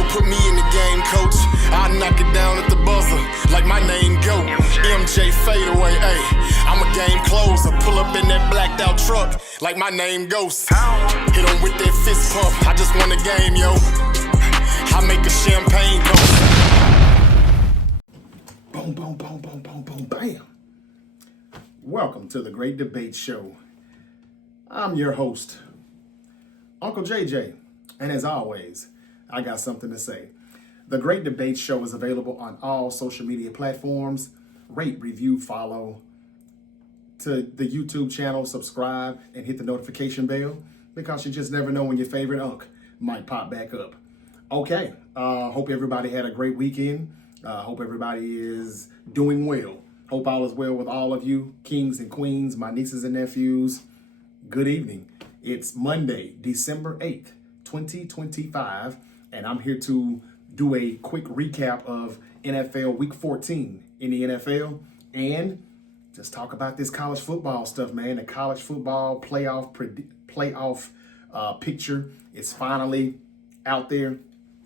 yo, put me in the game, coach. I knock it down at the buzzer, like my name go. MJ fadeaway, ayy. I'm a game closer. Pull up in that blacked out truck, like my name Ghost. Hit him with that fist pump, I just won the game, yo. I make a champagne toast. Boom, boom, boom, boom, boom, boom, bam. Welcome to the Great Debate Show. I'm your host, Uncle JJ, and as always, I got something to say. The Great Debate Show is available on all social media platforms. Rate, review, follow to the YouTube channel, subscribe, and hit the notification bell because you just never know when your favorite unk might pop back up. Okay, hope everybody had a great weekend. Hope everybody is doing well. Hope all is well with all of you, kings and queens, my nieces and nephews. Good evening. It's Monday, December 8th, 2025, and I'm here to do a quick recap of NFL Week 14 in the NFL and just talk about this college football stuff, man. The college football playoff picture is finally out there.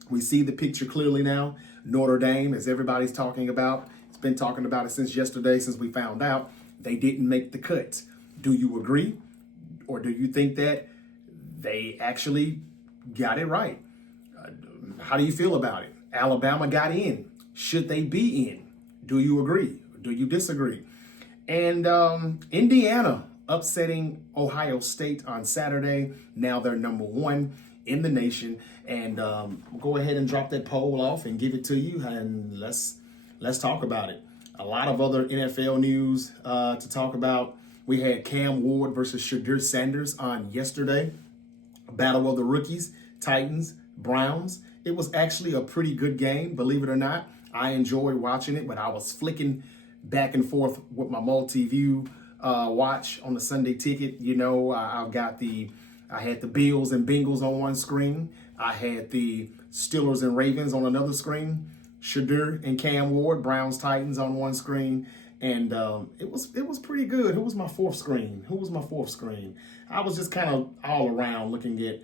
We see the picture clearly now. Notre Dame, as everybody's talking about, it's been talking about it since yesterday, since we found out they didn't make the cut. Do you agree? Or do you think that they actually got it right? How do you feel about it? Alabama got in. Should they be in? Do you agree? Do you disagree? And Indiana upsetting Ohio State on Saturday. Now they're number one in the nation. And go ahead and drop that poll off and give it to you. And let's talk about it. A lot of other NFL news to talk about. We had Cam Ward versus Shadur Sanders on yesterday. Battle of the rookies, Titans, Browns. It was actually a pretty good game, believe it or not. I enjoyed watching it, but I was flicking back and forth with my multi-view watch on the Sunday ticket. You know, I had the Bills and Bengals on one screen. I had the Steelers and Ravens on another screen. Shadur and Cam Ward, Browns, Titans on one screen. And it was pretty good. Who was my fourth screen? I was just kind of all around looking at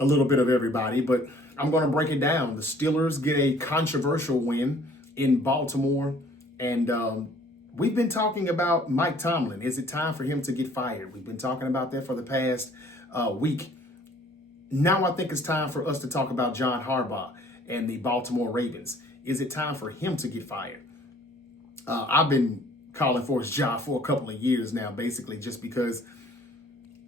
a little bit of everybody, but I'm going to break it down. The Steelers get a controversial win in Baltimore, and we've been talking about Mike Tomlin. Is it time for him to get fired? We've been talking about that for the past week. Now I think it's time for us to talk about John Harbaugh and the Baltimore Ravens. Is it time for him to get fired? I've been calling for his job for a couple of years now, basically just because,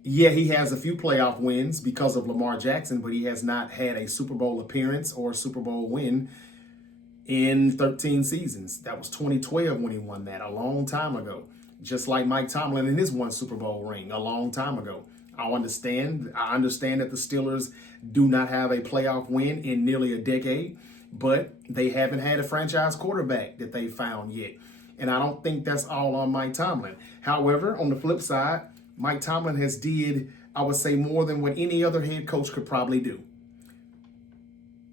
yeah, he has a few playoff wins because of Lamar Jackson, but he has not had a Super Bowl appearance or a Super Bowl win in 13 seasons. That was 2012 when he won that, a long time ago. Just like Mike Tomlin in his one Super Bowl ring a long time ago. I understand that the Steelers do not have a playoff win in nearly a decade, but they haven't had a franchise quarterback that they found yet. And I don't think that's all on Mike Tomlin. However, on the flip side, Mike Tomlin has did, I would say, more than what any other head coach could probably do.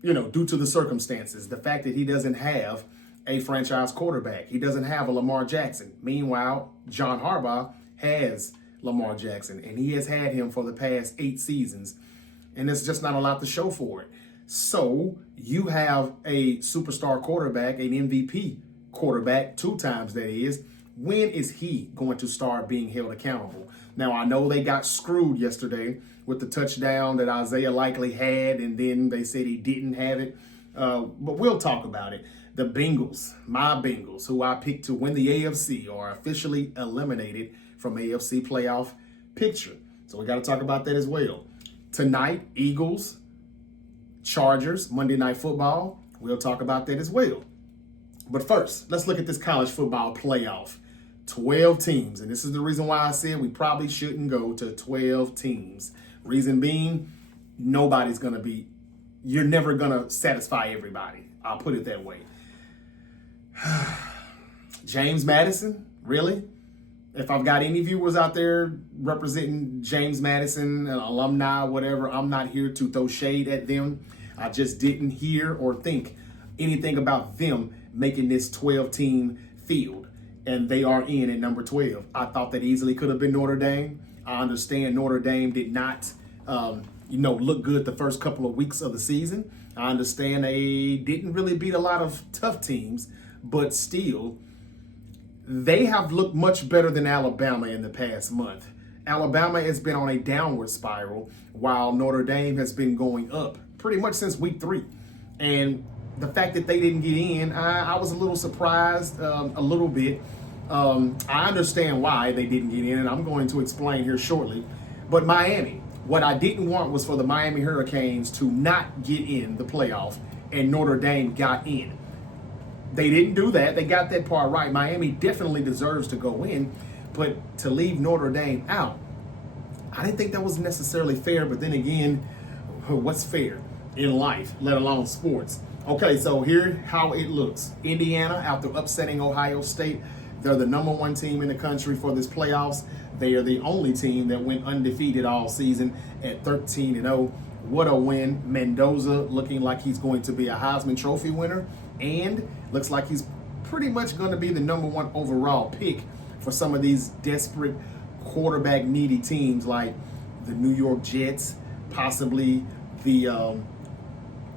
You know, due to the circumstances, the fact that he doesn't have a franchise quarterback. He doesn't have a Lamar Jackson. Meanwhile, John Harbaugh has Lamar Jackson, and he has had him for the past 8 seasons. And there's just not a lot to show for it. So you have a superstar quarterback, an MVP quarterback, 2 times that is. When is he going to start being held accountable? Now, I know they got screwed yesterday with the touchdown that Isaiah likely had, and then they said he didn't have it. But we'll talk about it. The Bengals, my Bengals, who I picked to win the AFC, are officially eliminated from AFC playoff picture. So we got to talk about that as well. Tonight, Eagles, Chargers, Monday Night Football. We'll talk about that as well. But first, let's look at this college football playoff. 12 teams. And this is the reason why I said we probably shouldn't go to 12 teams. Reason being, you're never going to satisfy everybody. I'll put it that way. James Madison, really? If I've got any viewers out there representing James Madison, an alumni, whatever, I'm not here to throw shade at them. I just didn't hear or think anything about them making this 12-team field. And they are in at number 12. I thought that easily could have been Notre Dame. I understand Notre Dame did not, look good the first couple of weeks of the season. I understand they didn't really beat a lot of tough teams, but still, they have looked much better than Alabama in the past month. Alabama has been on a downward spiral while Notre Dame has been going up pretty much since week 3. And the fact that they didn't get in, I was a little surprised, a little bit. I understand why they didn't get in, and I'm going to explain here shortly. But Miami, what I didn't want was for the Miami Hurricanes to not get in the playoff, and Notre Dame got in. They didn't do that. They got that part right. Miami definitely deserves to go in, but to leave Notre Dame out, I didn't think that was necessarily fair. But then again, what's fair in life, let alone sports? Okay, so here how it looks. Indiana, after upsetting Ohio State, they're the number 1 team in the country for this playoffs. They are the only team that went undefeated all season at 13-0. What a win. Mendoza looking like he's going to be a Heisman Trophy winner, and looks like he's pretty much going to be the number 1 overall pick for some of these desperate quarterback needy teams like the New York Jets, possibly the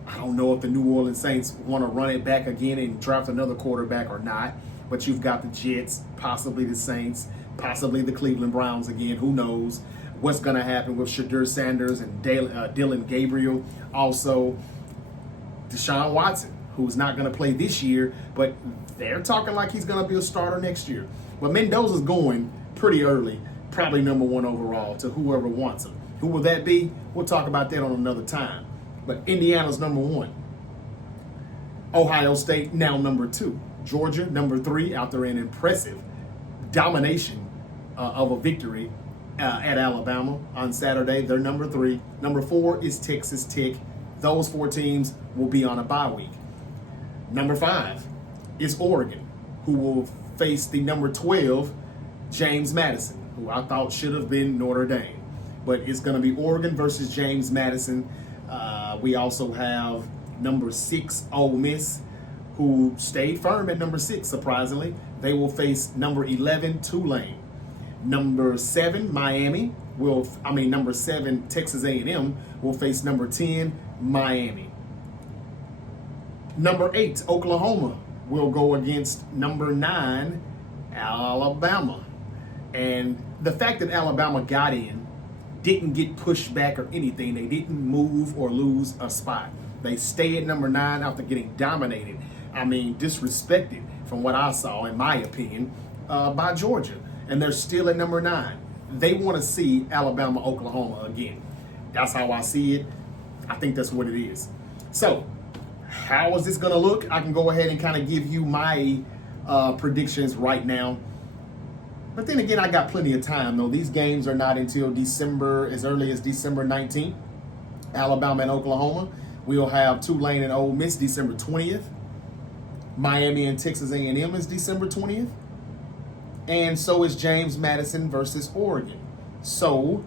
I don't know if the New Orleans Saints want to run it back again and draft another quarterback or not, but you've got the Jets, possibly the Saints, possibly the Cleveland Browns again. Who knows what's going to happen with Shadur Sanders and Dylan Gabriel. Also, Deshaun Watson, who's not going to play this year, but they're talking like he's going to be a starter next year. But Mendoza's going pretty early, probably number 1 overall to whoever wants him. Who will that be? We'll talk about that on another time. But Indiana's number 1. Ohio State now number 2. Georgia number 3 after an impressive domination of a victory at Alabama on Saturday. They're number 3. Number 4 is Texas Tech. Those 4 teams will be on a bye week. Number 5 is Oregon, who will face the number 12 James Madison, who I thought should have been Notre Dame. But it's going to be Oregon versus James Madison. We also have number 6 Ole Miss, who stayed firm at number 6, surprisingly. They will face number 11 Tulane. Number 7 Miami number 7 Texas A&M will face number 10 Miami. Number 8 Oklahoma will go against number 9 Alabama. And the fact that Alabama got in, didn't get pushed back or anything. They didn't move or lose a spot. They stay at number 9 after getting dominated. Disrespected from what I saw, in my opinion, by Georgia. And they're still at number 9. They want to see Alabama, Oklahoma again. That's how I see it. I think that's what it is. So, how is this going to look? I can go ahead and kind of give you my predictions right now. But then again, I got plenty of time, though. These games are not until December, as early as December 19th. Alabama and Oklahoma. We'll have Tulane and Ole Miss December 20th. Miami and Texas A&M is December 20th. And so is James Madison versus Oregon. So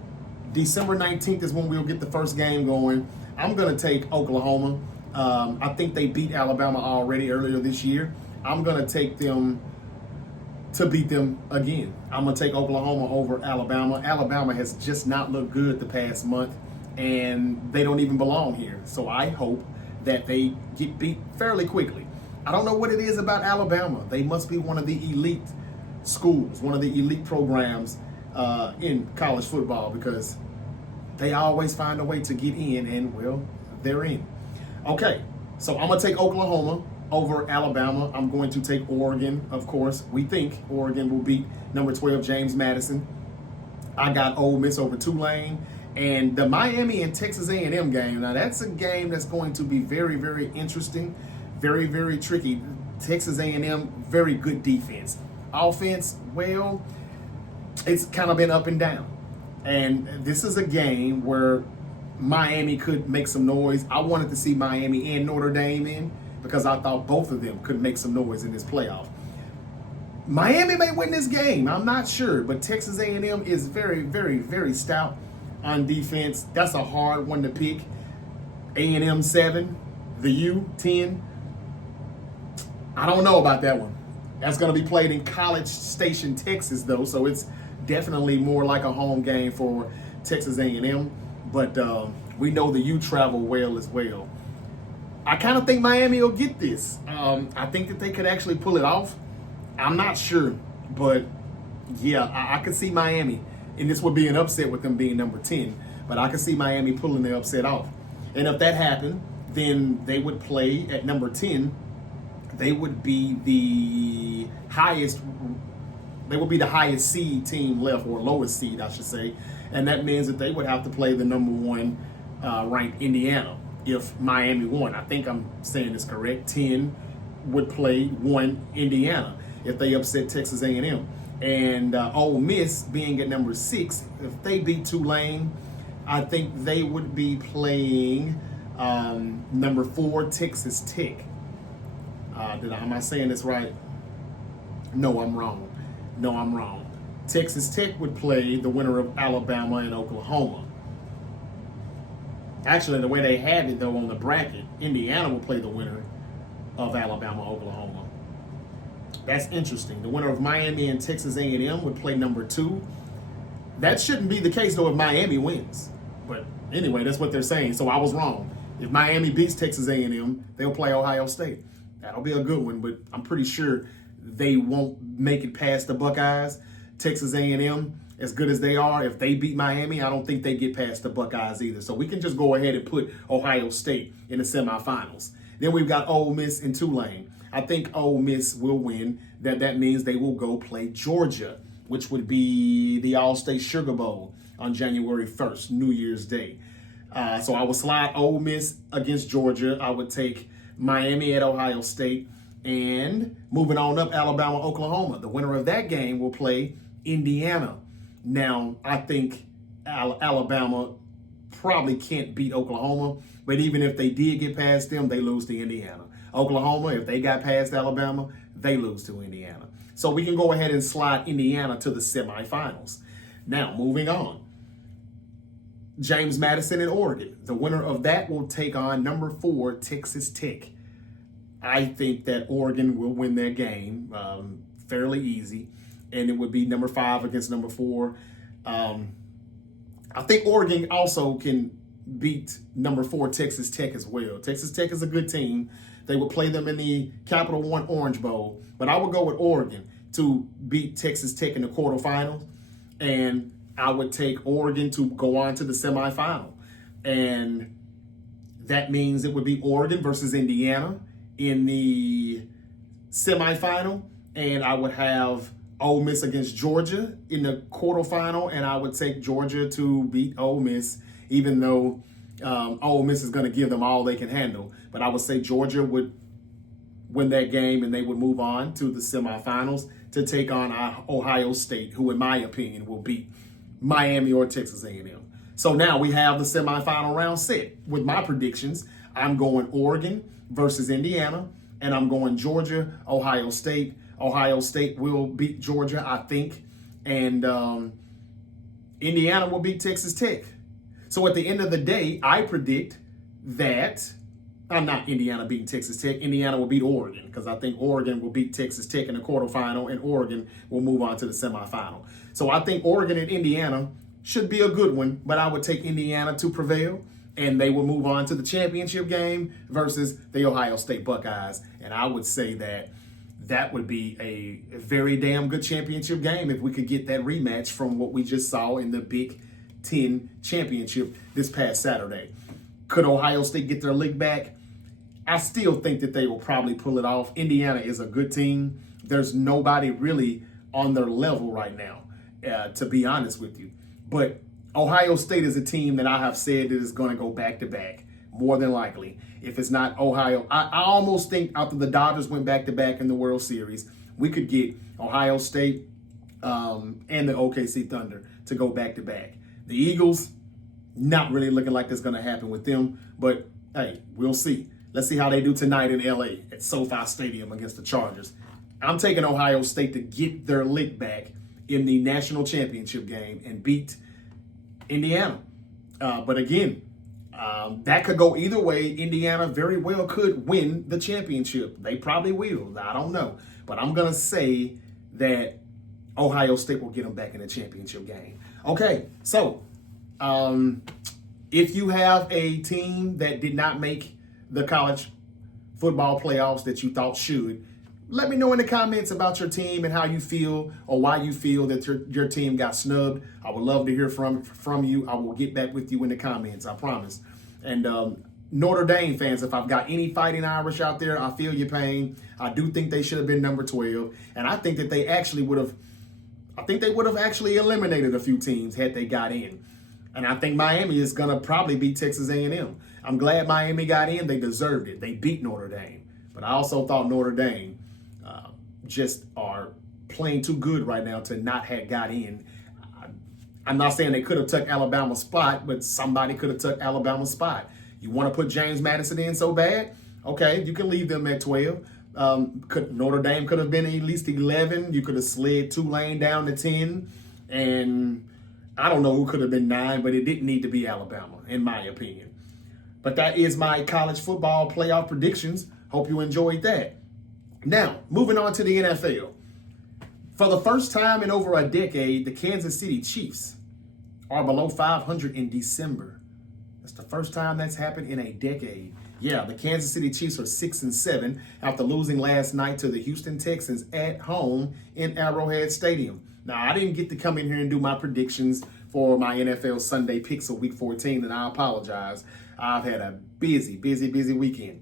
December 19th is when we'll get the first game going. I'm going to take Oklahoma. I think they beat Alabama already earlier this year. I'm going to take them to beat them again. I'm going to take Oklahoma over Alabama. Alabama has just not looked good the past month, and they don't even belong here. So I hope that they get beat fairly quickly. I don't know what it is about Alabama. They must be one of the elite schools, one of the elite programs in college football, because they always find a way to get in, and, well, they're in. Okay, so I'm going to take Oklahoma over Alabama. I'm going to take Oregon, of course. We think Oregon will beat number 12 James Madison. I got Ole Miss over Tulane. And the Miami and Texas A&M game, now that's a game that's going to be very, very interesting, very, very tricky. Texas A&M, very good defense. Offense, well, it's kind of been up and down. And this is a game where Miami could make some noise. I wanted to see Miami and Notre Dame in, because I thought both of them could make some noise in this playoff. Miami may win this game. I'm not sure, but Texas A&M is very, very, very stout on defense. That's a hard one to pick. A&M 7, the U 10. I don't know about that one. That's going to be played in College Station, Texas, though, so it's definitely more like a home game for Texas A&M. But we know the U travel well as well. I kind of think Miami will get this. I think that they could actually pull it off. I'm not sure, but yeah, I could see Miami, and this would be an upset with them being number 10, but I could see Miami pulling the upset off. And if that happened, then they would play at number 10. They would be the highest. They would be the highest seed team left, or lowest seed, I should say, and that means that they would have to play the number 1 ranked Indiana if Miami won. I think I'm saying this correct. 10 would play 1 Indiana if they upset Texas A&M. And Ole Miss being at number 6, if they beat Tulane, I think they would be playing number 4 Texas Tech. Am I saying this right? No, I'm wrong. Texas Tech would play the winner of Alabama and Oklahoma. Actually, the way they had it, though, on the bracket, Indiana will play the winner of Alabama, Oklahoma. That's interesting. The winner of Miami and Texas A&M would play number 2. That shouldn't be the case, though, if Miami wins. But anyway, that's what they're saying. So I was wrong. If Miami beats Texas A&M, they'll play Ohio State. That'll be a good one, but I'm pretty sure they won't make it past the Buckeyes. Texas A&M, as good as they are, if they beat Miami, I don't think they get past the Buckeyes either. So we can just go ahead and put Ohio State in the semifinals. Then we've got Ole Miss and Tulane. I think Ole Miss will win. That means they will go play Georgia, which would be the All-State Sugar Bowl on January 1st, New Year's Day. So I would slide Ole Miss against Georgia. I would take Miami at Ohio State. And moving on up, Alabama, Oklahoma. The winner of that game will play Indiana. Now, I think Alabama probably can't beat Oklahoma, but even if they did get past them, they lose to Indiana. Oklahoma, if they got past Alabama, they lose to Indiana. So we can go ahead and slide Indiana to the semifinals. Now, moving on. James Madison and Oregon. The winner of that will take on number 4, Texas Tech. I think that Oregon will win their game fairly easy, and it would be number 5 against number 4. I think Oregon also can beat number 4 Texas Tech as well. Texas Tech is a good team. They would play them in the Capital One Orange Bowl, but I would go with Oregon to beat Texas Tech in the quarterfinals, and I would take Oregon to go on to the semifinal. And that means it would be Oregon versus Indiana in the semifinal, and I would have Ole Miss against Georgia in the quarterfinal, and I would take Georgia to beat Ole Miss, even though Ole Miss is going to give them all they can handle. But I would say Georgia would win that game, and they would move on to the semifinals to take on Ohio State, who, in my opinion, will beat Miami or Texas A&M. So now we have the semifinal round set. With my predictions, I'm going Oregon versus Indiana, and I'm going Georgia, Ohio State. Ohio State will beat Georgia, I think, and Indiana will beat Texas Tech. So at the end of the day, I predict that not Indiana beating Texas Tech. Indiana will beat Oregon, because I think Oregon will beat Texas Tech in the quarterfinal, and Oregon will move on to the semifinal. So I think Oregon and Indiana should be a good one, but I would take Indiana to prevail, and they will move on to the championship game versus the Ohio State Buckeyes. And I would say that would be a very damn good championship game if we could get that rematch from what we just saw in the Big Ten championship this past Saturday. Could Ohio State get their lick back? I still think that they will probably pull it off. Indiana is a good team. There's nobody really on their level right now, to be honest with you. But Ohio State is a team that I have said that is going to go back-to-back, more than likely. If it's not Ohio, I almost think after the Dodgers went back-to-back in the World Series, we could get Ohio State and the OKC Thunder to go back-to-back. The Eagles, not really looking like that's going to happen with them, but hey, we'll see. Let's see how they do tonight in LA at SoFi Stadium against the Chargers. I'm taking Ohio State to get their lick back in the national championship game and beat Indiana. But again, that could go either way. Indiana very well could win the championship. They probably will. I don't know. But I'm going to say that Ohio State will get them back in the championship game. Okay, so if you have a team that did not make the college football playoffs that you thought should. Let me know in the comments about your team and how you feel or why you feel that your team got snubbed. I would love to hear from you. I will get back with you in the comments, I promise. And Notre Dame fans, if I've got any Fighting Irish out there, I feel your pain. I do think they should have been number 12. And I think that they actually would have, actually eliminated a few teams had they got in. And I think Miami is going to probably beat Texas A&M. I'm glad Miami got in. They deserved it. They beat Notre Dame. But I also thought Notre Dame just are playing too good right now to not have got in. I'm not saying they could have took Alabama's spot, but somebody could have took Alabama's spot. You want to put James Madison in so bad? Okay, you can leave them at 12. Notre Dame could have been at least 11. You could have slid Tulane down to 10. And I don't know who could have been 9, but it didn't need to be Alabama, in my opinion. But that is my college football playoff predictions. Hope you enjoyed that. Now, moving on to the NFL. For the first time in over a decade, the Kansas City Chiefs are below 500 in December. That's the first time that's happened in a decade. Yeah, the Kansas City Chiefs are 6-7 after losing last night to the Houston Texans at home in Arrowhead Stadium. Now, I didn't get to come in here and do my predictions for my NFL Sunday picks of Week 14, and I apologize. I've had a busy weekend.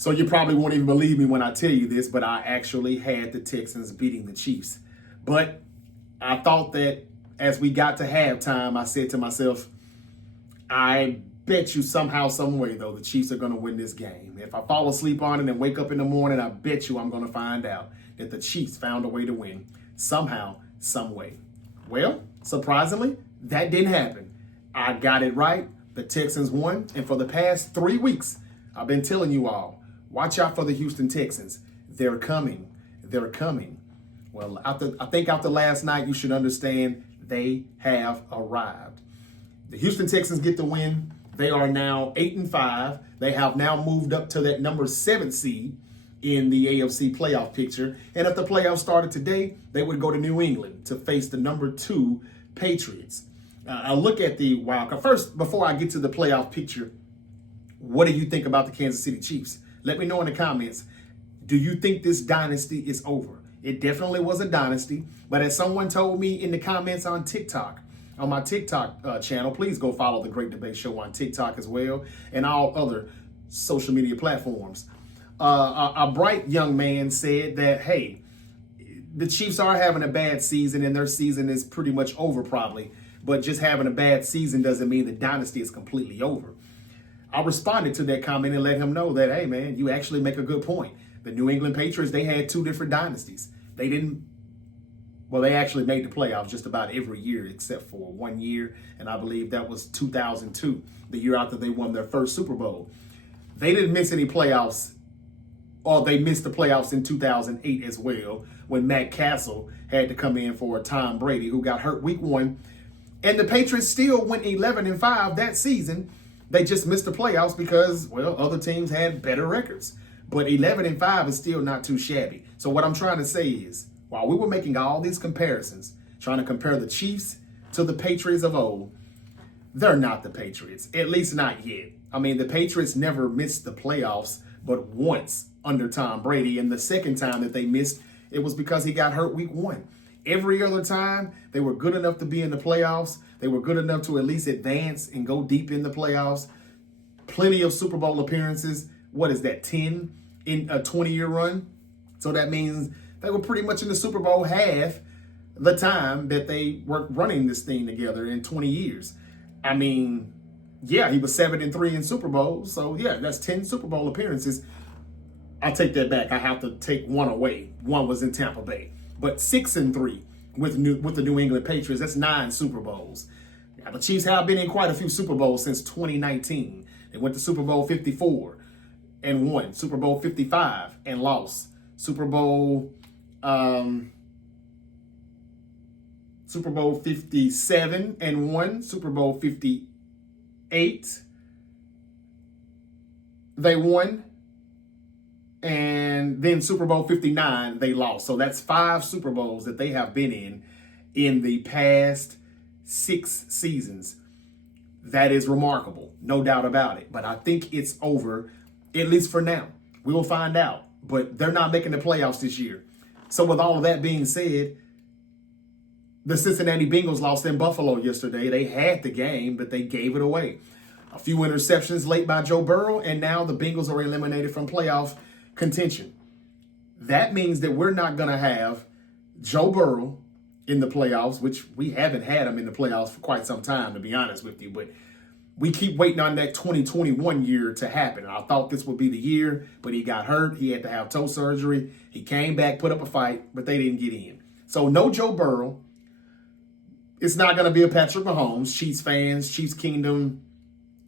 So you probably won't even believe me when I tell you this, but I actually had the Texans beating the Chiefs. But I thought that as we got to halftime, I said to myself, I bet you somehow, some way, though, the Chiefs are going to win this game. If I fall asleep on it and wake up in the morning, I bet you I'm going to find out that the Chiefs found a way to win somehow, some way. Well, surprisingly, that didn't happen. I got it right. The Texans won. And for the past 3 weeks, I've been telling you all, watch out for the Houston Texans. They're coming. They're coming. Well, I think after last night, you should understand they have arrived. The Houston Texans get the win. They are now 8-5. They have now moved up to that number 7 seed in the AFC playoff picture. And if the playoffs started today, they would go to New England to face the number 2 Patriots. I'll look at the wild card. First, before I get to the playoff picture, what do you think about the Kansas City Chiefs? Let me know in the comments. Do you think this dynasty is over? It definitely was a dynasty, but as someone told me in the comments on TikTok, on my TikTok channel, please go follow The Great Debate Show on TikTok as well and all other social media platforms. A bright young man said that, hey, the Chiefs are having a bad season and their season is pretty much over probably, but just having a bad season doesn't mean the dynasty is completely over. I responded to that comment and let him know that, hey, man, you actually make a good point. The New England Patriots, they had 2 different dynasties. They actually made the playoffs just about every year except for 1 year, and I believe that was 2002, the year after they won their first Super Bowl. They didn't miss any playoffs, or they missed the playoffs in 2008 as well, when Matt Castle had to come in for Tom Brady, who got hurt week 1. And the Patriots still went 11-5 that season. They just missed the playoffs because, well, other teams had better records. But 11-5 is still not too shabby. So what I'm trying to say is, while we were making all these comparisons, trying to compare the Chiefs to the Patriots of old, they're not the Patriots, at least not yet. I mean, the Patriots never missed the playoffs but once under Tom Brady. And the second time that they missed, it was because he got hurt week 1. Every other time, they were good enough to be in the playoffs. They were good enough to at least advance and go deep in the playoffs. Plenty of Super Bowl appearances. What is that, 10 in a 20-year run? So that means they were pretty much in the Super Bowl half the time that they were running this thing together in 20 years. I mean, yeah, he was 7-3 in Super Bowls. So, yeah, that's 10 Super Bowl appearances. I'll take that back. I have to take 1 away. 1 was in Tampa Bay. But 6-3 with the New England Patriots, that's 9 Super Bowls. Now, the Chiefs have been in quite a few Super Bowls since 2019. They went to Super Bowl 54 and won. Super Bowl 55 and lost. Super Bowl 57 and won. Super Bowl 58, they won. And then Super Bowl 59, they lost. So that's 5 Super Bowls that they have been in the past 6 seasons. That is remarkable, no doubt about it. But I think it's over at least for now. We will find out. But they're not making the playoffs this year. So with all of that being said, the Cincinnati Bengals lost in Buffalo yesterday. They had the game, but they gave it away. A few interceptions late by Joe Burrow, and now the Bengals are eliminated from playoff contention. That means that we're not going to have Joe Burrow in the playoffs, which we haven't had him in the playoffs for quite some time, to be honest with you. But we keep waiting on that 2021 year to happen. And I thought this would be the year, but he got hurt. He had to have toe surgery. He came back, put up a fight, but they didn't get in. So no Joe Burrow. It's not going to be a Patrick Mahomes. Chiefs fans, Chiefs Kingdom,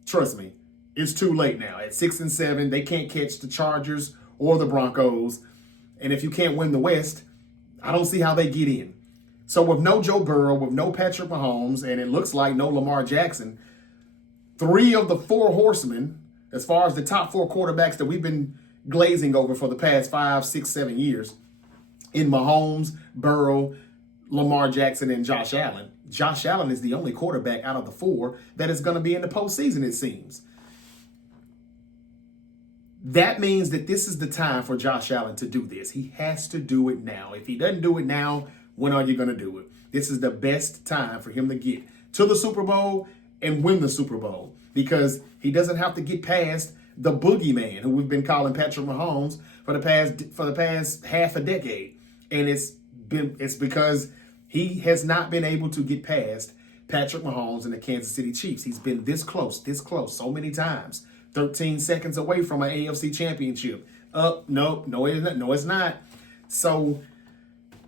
trust me, it's too late now. At 6-7, they can't catch the Chargers or the Broncos. And if you can't win the West, I don't see how they get in. So with no Joe Burrow, with no Patrick Mahomes, and it looks like no Lamar Jackson, 3 of the 4 horsemen, as far as the top 4 quarterbacks that we've been glazing over for the past 5, 6, 7 years, in Mahomes, Burrow, Lamar Jackson, and Josh Allen. Josh Allen is the only quarterback out of the 4 that is going to be in the postseason, it seems. That means that this is the time for Josh Allen to do this. He has to do it now. If he doesn't do it now, when are you going to do it? This is the best time for him to get to the Super Bowl and win the Super Bowl, because he doesn't have to get past the boogeyman who we've been calling Patrick Mahomes for the past half a decade. And it's because he has not been able to get past Patrick Mahomes and the Kansas City Chiefs. He's been this close so many times. 13 seconds away from an AFC championship. No, it's not. So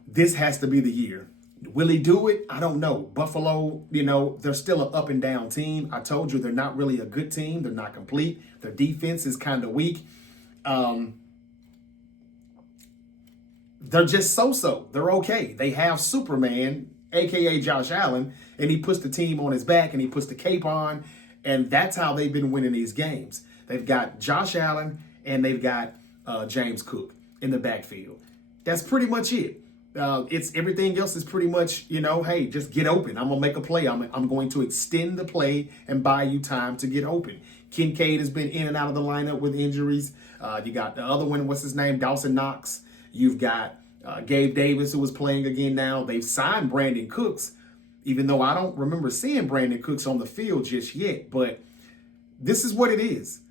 this has to be the year. Will he do it? I don't know. Buffalo, they're still an up and down team. I told you they're not really a good team. They're not complete. Their defense is kind of weak. They're just so-so. They're okay. They have Superman, a.k.a. Josh Allen, and he puts the team on his back and he puts the cape on, and that's how they've been winning these games. They've got Josh Allen and they've got James Cook in the backfield. That's pretty much it. It's everything else is pretty much, hey, just get open. I'm going to make a play. I'm going to extend the play and buy you time to get open. Kincaid has been in and out of the lineup with injuries. You got the other one, what's his name? Dawson Knox. You've got Gabe Davis, who is playing again now. They've signed Brandon Cooks, even though I don't remember seeing Brandon Cooks on the field just yet. But this is what it is.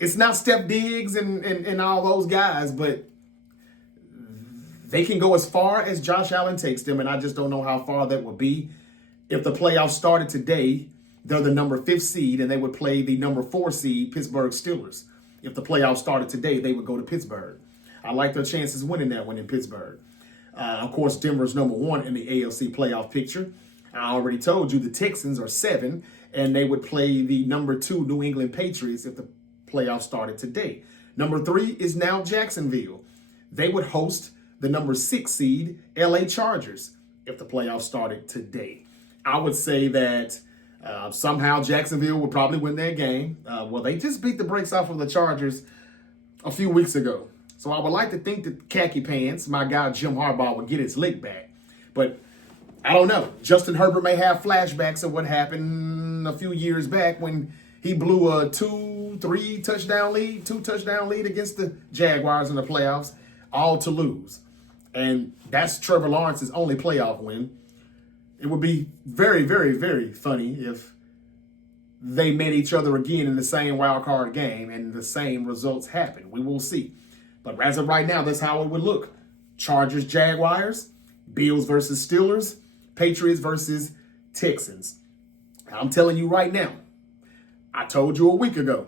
It's not Steph Diggs and all those guys, but they can go as far as Josh Allen takes them, and I just don't know how far that would be. If the playoffs started today, they're the number 5th seed, and they would play the number 4 seed Pittsburgh Steelers. If the playoffs started today, they would go to Pittsburgh. I like their chances winning that one in Pittsburgh. Of course, Denver's number 1 in the AFC playoff picture. I already told you the Texans are 7, and they would play the number 2 New England Patriots if the playoffs started today. Number 3 is now Jacksonville. They would host the number 6 seed LA Chargers if the playoffs started today. I would say that somehow Jacksonville would probably win their game. They just beat the brakes off of the Chargers a few weeks ago. So I would like to think that Khaki Pants, my guy Jim Harbaugh, would get his lick back. But I don't know. Justin Herbert may have flashbacks of what happened a few years back when he blew a 2 touchdown lead against the Jaguars in the playoffs, all to lose. And that's Trevor Lawrence's only playoff win. It would be very, very, very funny if they met each other again in the same wild card game and the same results happen. We will see. But as of right now, that's how it would look. Chargers, Jaguars, Bills versus Steelers, Patriots versus Texans. I'm telling you right now, I told you a week ago,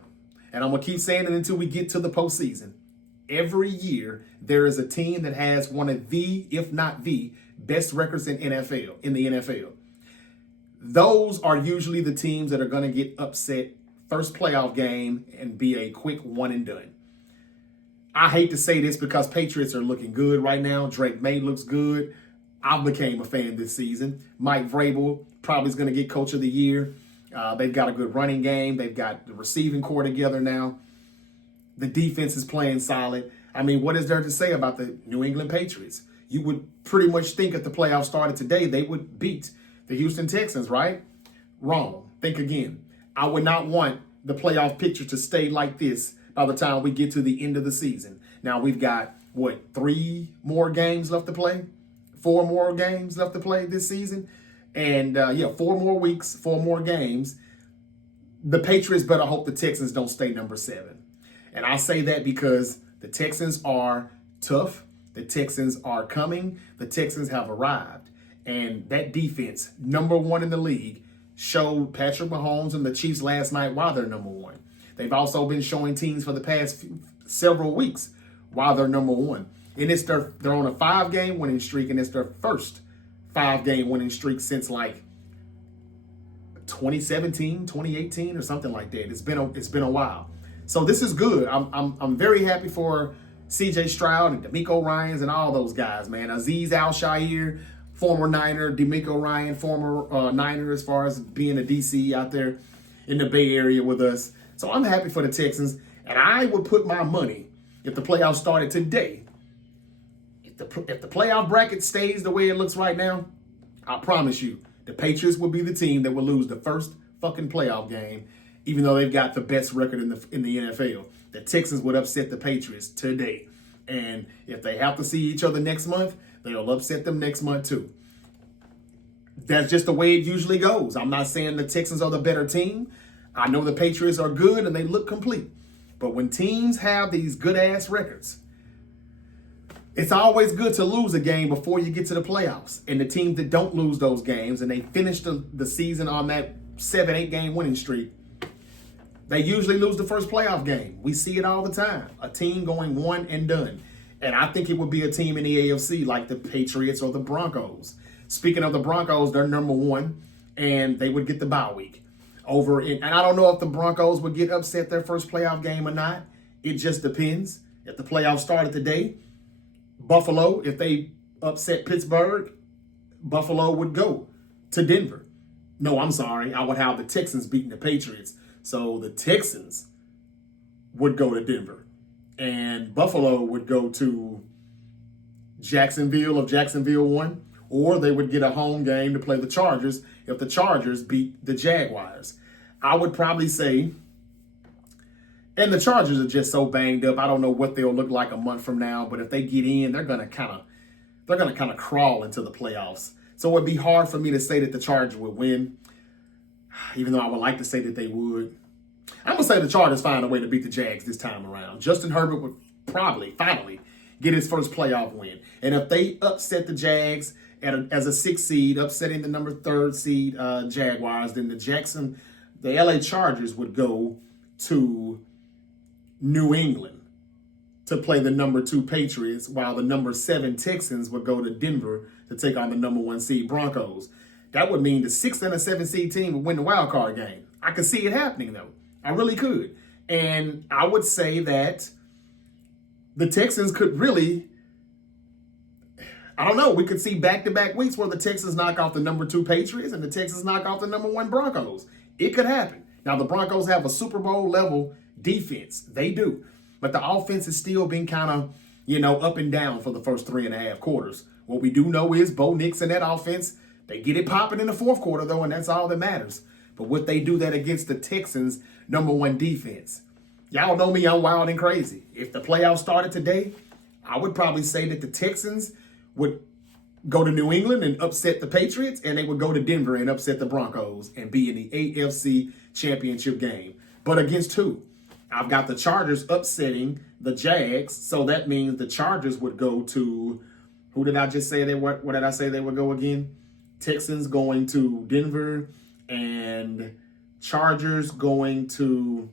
and I'm going to keep saying it until we get to the postseason. Every year, there is a team that has one of the, if not the, best records in the NFL. Those are usually the teams that are going to get upset first playoff game and be a quick one and done. I hate to say this because Patriots are looking good right now. Drake May looks good. I became a fan this season. Mike Vrabel probably is going to get Coach of the Year. They've got a good running game. They've got the receiving core together now. The defense is playing solid. I mean, what is there to say about the New England Patriots? You would pretty much think if the playoffs started today, they would beat the Houston Texans, right? Wrong. Think again. I would not want the playoff picture to stay like this by the time we get to the end of the season. Now we've got, 3 more games left to play? 4 more games left to play this season? And 4 more weeks, 4 more games. The Patriots better hope the Texans don't stay number 7. And I say that because the Texans are tough. The Texans are coming. The Texans have arrived. And that defense, number 1 in the league, showed Patrick Mahomes and the Chiefs last night why they're number 1. They've also been showing teams for the past several weeks why they're number 1. And they're on a 5-game winning streak, and it's their first 5-game winning streak since like 2017, 2018, or something like that. It's been a while. So this is good. I'm very happy for CJ Stroud and DeMeco Ryans and all those guys, man. Azeez Al-Shaair, former Niner, DeMeco Ryan, former Niner, as far as being a DC out there in the Bay Area with us. So I'm happy for the Texans, and I would put my money, if the playoffs started today, if the playoff bracket stays the way it looks right now, I promise you, the Patriots will be the team that will lose the first fucking playoff game, even though they've got the best record in the NFL. The Texans would upset the Patriots today. And if they have to see each other next month, they'll upset them next month too. That's just the way it usually goes. I'm not saying the Texans are the better team. I know the Patriots are good and they look complete. But when teams have these good-ass records, it's always good to lose a game before you get to the playoffs. And the teams that don't lose those games and they finish the season on that 7-8 game winning streak, they usually lose the first playoff game. We see it all the time. A team going one and done. And I think it would be a team in the AFC like the Patriots or the Broncos. Speaking of the Broncos, they're number 1, and they would get the bye week. And I don't know if the Broncos would get upset their first playoff game or not. It just depends. If the playoffs started today, Buffalo, if they upset Pittsburgh, Buffalo would go to Denver. No, I'm sorry. I would have the Texans beating the Patriots. So the Texans would go to Denver. And Buffalo would go to Jacksonville if Jacksonville won. Or they would get a home game to play the Chargers if the Chargers beat the Jaguars. I would probably say, and the Chargers are just so banged up, I don't know what they'll look like a month from now, but if they get in, they're gonna kind of crawl into the playoffs. So it would be hard for me to say that the Chargers would win, even though I would like to say that they would. I'm gonna say the Chargers find a way to beat the Jags this time around. Justin Herbert would probably finally get his first playoff win. And if they upset the Jags as a 6th seed, upsetting the number 3rd seed Jaguars, then the LA Chargers would go to New England to play the number 2 Patriots, while the number 7 Texans would go to Denver to take on the number 1 seed Broncos. That would mean the 6th and the 7th seed team would win the wild card game. I could see it happening, though. I really could. And I would say that the Texans could really, I don't know, we could see back-to-back weeks where the Texans knock off the number 2 Patriots and the Texans knock off the number 1 Broncos. It could happen. Now, the Broncos have a Super Bowl level defense. They do. But the offense has still been kind of, up and down for the first 3.5 quarters. What we do know is Bo Nix and that offense, they get it popping in the 4th quarter, though, and that's all that matters. But would they do that against the Texans' number 1 defense? Y'all know me, I'm wild and crazy. If the playoffs started today, I would probably say that the Texans would go to New England and upset the Patriots, and they would go to Denver and upset the Broncos and be in the AFC Championship game. But against who? I've got the Chargers upsetting the Jags, so that means the Chargers would go to, who did I just say what did I say they would go again? Texans going to Denver, and Chargers going to,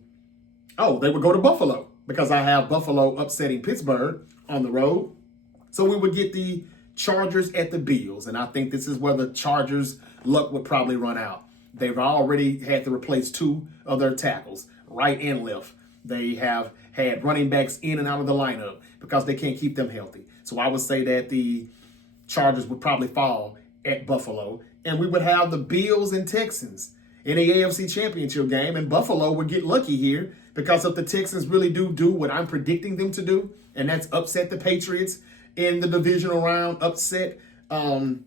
they would go to Buffalo, because I have Buffalo upsetting Pittsburgh on the road. So we would get the Chargers at the Bills, and I think this is where the Chargers' luck would probably run out. They've already had to replace 2 of their tackles, right and left. They have had running backs in and out of the lineup because they can't keep them healthy. So I would say that the Chargers would probably fall at Buffalo, and we would have the Bills and Texans in the AFC Championship game, and Buffalo would get lucky here because if the Texans really do what I'm predicting them to do, and that's upset the Patriots in the divisional round, in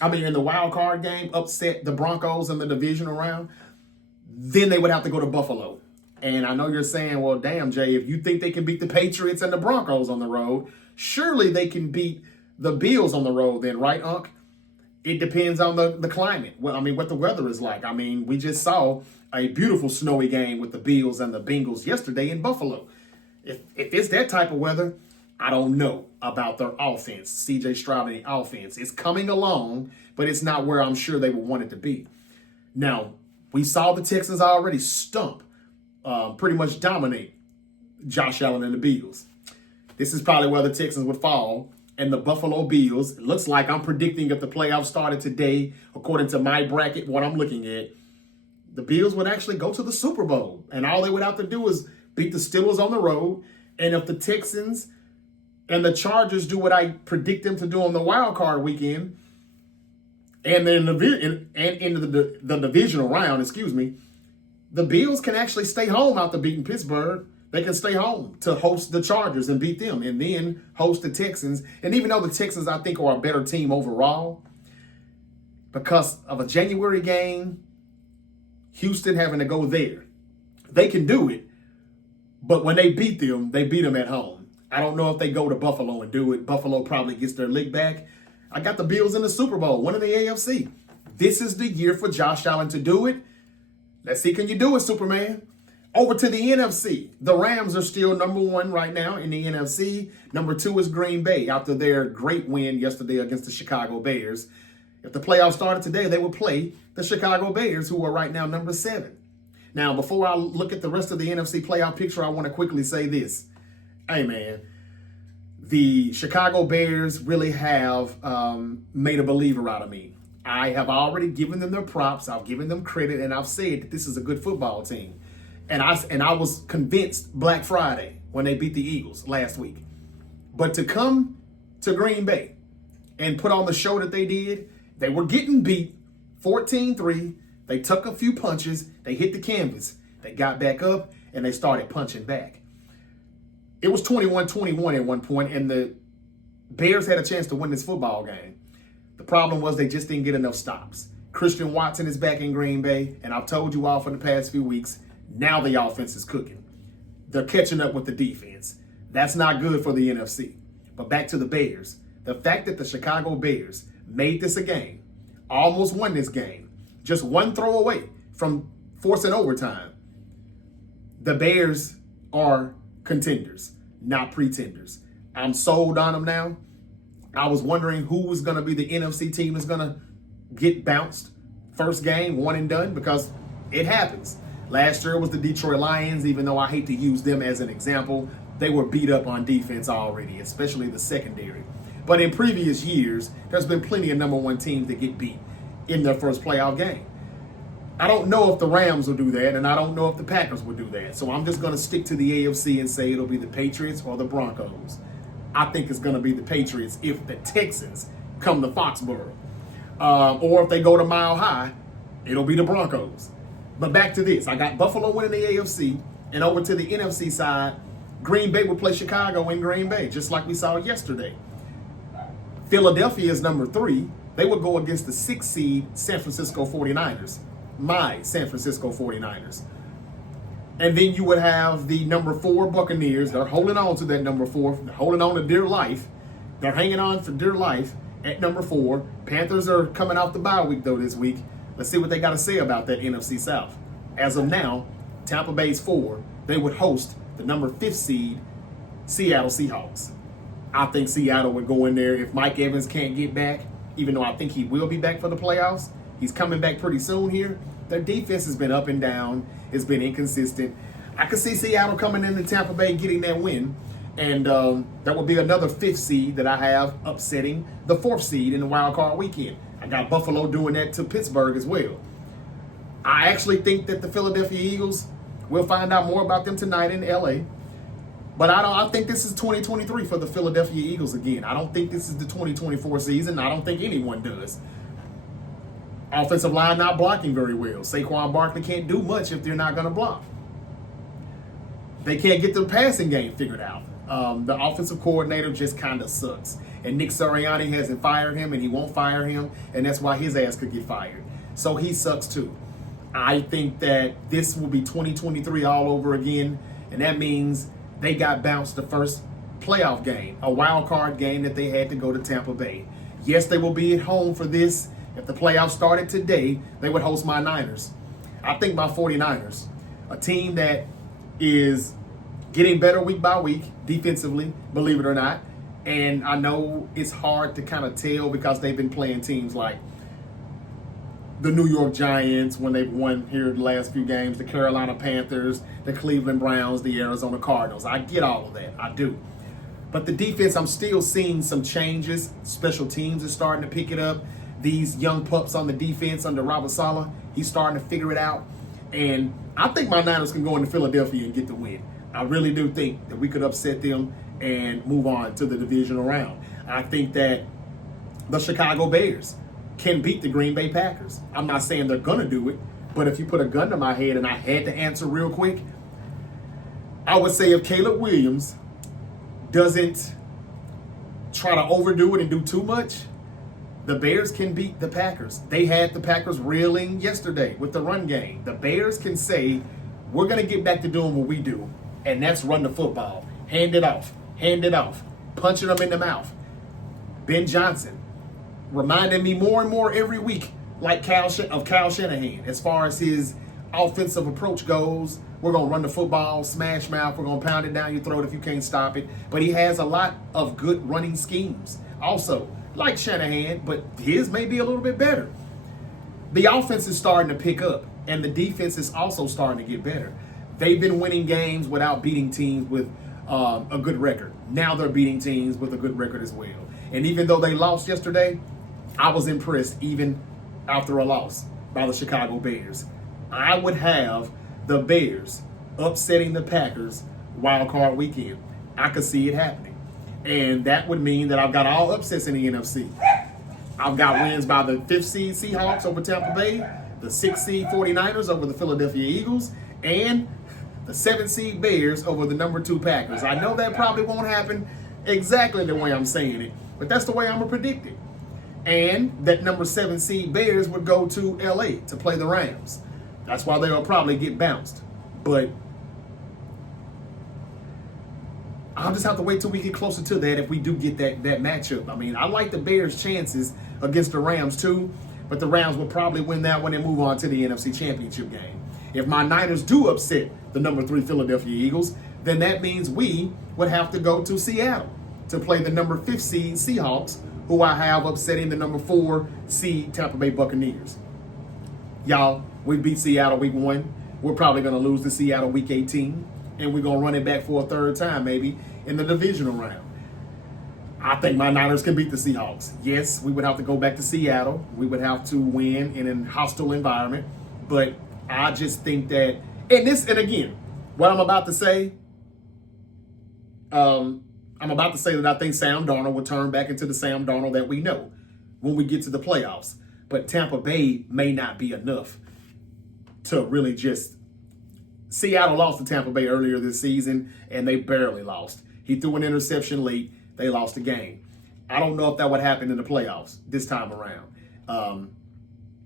the wild card game, upset the Broncos in the divisional round, Then they would have to go to Buffalo. And I know you're saying, well, damn, Jay, if you think they can beat the Patriots and the Broncos on the road, surely they can beat the Bills on the road then, right, Unc? It depends on the climate. Well, I mean, what the weather is like. I mean, we just saw a beautiful snowy game with the Bills and the Bengals yesterday in Buffalo. If it's that type of weather, I don't know about their offense. C.J. Stroud and the offense. It's coming along, but it's not where I'm sure they would want it to be. Now, we saw the Texans already stump, pretty much dominate Josh Allen and the Bills. This is probably where the Texans would fall. And the Buffalo Bills, it looks like I'm predicting if the playoffs started today, according to my bracket, what I'm looking at, the Bills would actually go to the Super Bowl. And all they would have to do is beat the Steelers on the road. And if the Texans and the Chargers do what I predict them to do on the wild card weekend, and then into the divisional round, the Bills can actually stay home after beating Pittsburgh. They can stay home to host the Chargers and beat them, and then host the Texans. And even though the Texans, I think, are a better team overall, because of a January game, Houston having to go there, they can do it. But when they beat them at home. I don't know if they go to Buffalo and do it. Buffalo probably gets their lick back. I got the Bills in the Super Bowl, one in the AFC. This is the year for Josh Allen to do it. Let's see, can you do it, Superman? Over to the NFC. The Rams are still number one right now in the NFC. Number two is Green Bay after their great win yesterday against the Chicago Bears. If the playoffs started today, they would play the Chicago Bears, who are right now number 7. Now, before I look at the rest of the NFC playoff picture, I want to quickly say this. Hey, man, the Chicago Bears really have made a believer out of me. I have already given them their props. I've given them credit, and I've said that this is a good football team. And I was convinced Black Friday when they beat the Eagles last week. But to come to Green Bay and put on the show that they did, they were getting beat 14-3. They took a few punches. They hit the canvas. They got back up, and they started punching back. It was 21-21 at one point, and the Bears had a chance to win this football game. The problem was they just didn't get enough stops. Christian Watson is back in Green Bay, and I've told you all for the past few weeks, now the offense is cooking. They're catching up with the defense. That's not good for the NFC. But back to the Bears. The fact that the Chicago Bears made this a game, almost won this game, just one throw away from forcing overtime. The Bears are contenders, not pretenders. I'm sold on them now. I was wondering who was going to be the NFC team that's going to get bounced first game, one and done, because it happens. Last year was the Detroit Lions, even though I hate to use them as an example. They were beat up on defense already, especially the secondary. But in previous years, there's been plenty of number one teams that get beat in their first playoff game. I don't know if the Rams will do that, and I don't know if the Packers will do that. So I'm just going to stick to the AFC and say it'll be the Patriots or the Broncos. I think it's going to be the Patriots if the Texans come to Foxborough. Or if they go to Mile High, it'll be the Broncos. But back to this. I got Buffalo winning the AFC, and over to the NFC side, Green Bay will play Chicago in Green Bay, just like we saw yesterday. Philadelphia is number 3. They would go against the 6th seed San Francisco 49ers. My San Francisco 49ers. And then you would have the number 4 Buccaneers. They're holding on to that number 4. They're holding on to dear life. They're hanging on for dear life at number 4. Panthers are coming off the bye week, though, this week. Let's see what they got to say about that NFC South. As of now, Tampa Bay's 4. They would host the number 5th seed Seattle Seahawks. I think Seattle would go in there if Mike Evans can't get back, even though I think he will be back for the playoffs. He's coming back pretty soon here. Their defense has been up and down. It's been inconsistent. I could see Seattle coming into Tampa Bay getting that win. And that would be another 5th seed that I have upsetting the 4th seed in the wild card weekend. I got Buffalo doing that to Pittsburgh as well. I actually think that the Philadelphia Eagles, we'll find out more about them tonight in LA. But I think this is 2023 for the Philadelphia Eagles again. I don't think this is the 2024 season. I don't think anyone does. Offensive line not blocking very well. Saquon Barkley can't do much if they're not going to block. They can't get their passing game figured out. The offensive coordinator just kind of sucks. And Nick Sirianni hasn't fired him, and he won't fire him, and that's why his ass could get fired. So he sucks too. I think that this will be 2023 all over again, and that means they got bounced the first playoff game, a wild card game that they had to go to Tampa Bay. Yes, they will be at home for this. If the playoffs started today, they would host my Niners. I think my 49ers, a team that is getting better week by week defensively, believe it or not. And I know it's hard to kind of tell because they've been playing teams like the New York Giants when they've won here the last few games, the Carolina Panthers, the Cleveland Browns, the Arizona Cardinals. I get all of that. I do. But the defense, I'm still seeing some changes. Special teams is starting to pick it up. These young pups on the defense under Robert Saleh, he's starting to figure it out. And I think my Niners can go into Philadelphia and get the win. I really do think that we could upset them and move on to the divisional round. I think that the Chicago Bears can beat the Green Bay Packers. I'm not saying they're going to do it, but if you put a gun to my head and I had to answer real quick, I would say if Caleb Williams doesn't try to overdo it and do too much, the Bears can beat the Packers. They had the Packers reeling yesterday with the run game. The Bears can say, we're going to get back to doing what we do, and that's run the football. Hand it off, punching them in the mouth. Ben Johnson reminding me more and more every week like Kyle Shanahan as far as his offensive approach goes. We're going to run the football, smash mouth. We're going to pound it down your throat if you can't stop it. But he has a lot of good running schemes also, like Shanahan, but his may be a little bit better. The offense is starting to pick up, and the defense is also starting to get better. They've been winning games without beating teams with a good record. Now they're beating teams with a good record as well. And even though they lost yesterday, I was impressed even after a loss by the Chicago Bears. I would have the Bears upsetting the Packers wild card weekend. I could see it happening. And that would mean that I've got all upsets in the NFC. I've got wins by the 5th seed Seahawks over Tampa Bay, the 6th seed 49ers over the Philadelphia Eagles, and the 7th seed Bears over the number 2 Packers. I know that probably won't happen exactly the way I'm saying it, but that's the way I'm going to predict it. And that number 7 seed Bears would go to LA to play the Rams. That's why they'll probably get bounced. But I'll just have to wait till we get closer to that if we do get that matchup. I mean, I like the Bears' chances against the Rams too, but the Rams will probably win that one and move on to the NFC Championship game. If my Niners do upset the number 3 Philadelphia Eagles, then that means we would have to go to Seattle to play the number 5th seed Seahawks, who I have upsetting the number 4 seed Tampa Bay Buccaneers. Y'all, we beat Seattle week 1. We're probably going to lose to Seattle week 18, and we're going to run it back for a third time maybe in the divisional round. I think my Niners can beat the Seahawks. Yes, we would have to go back to Seattle. We would have to win in a hostile environment, but I just think that, and again, what I'm about to say, that I think Sam Darnold will turn back into the Sam Darnold that we know when we get to the playoffs. But Tampa Bay may not be enough to really just. Seattle lost to Tampa Bay earlier this season, and they barely lost. He threw an interception late. They lost the game. I don't know if that would happen in the playoffs this time around.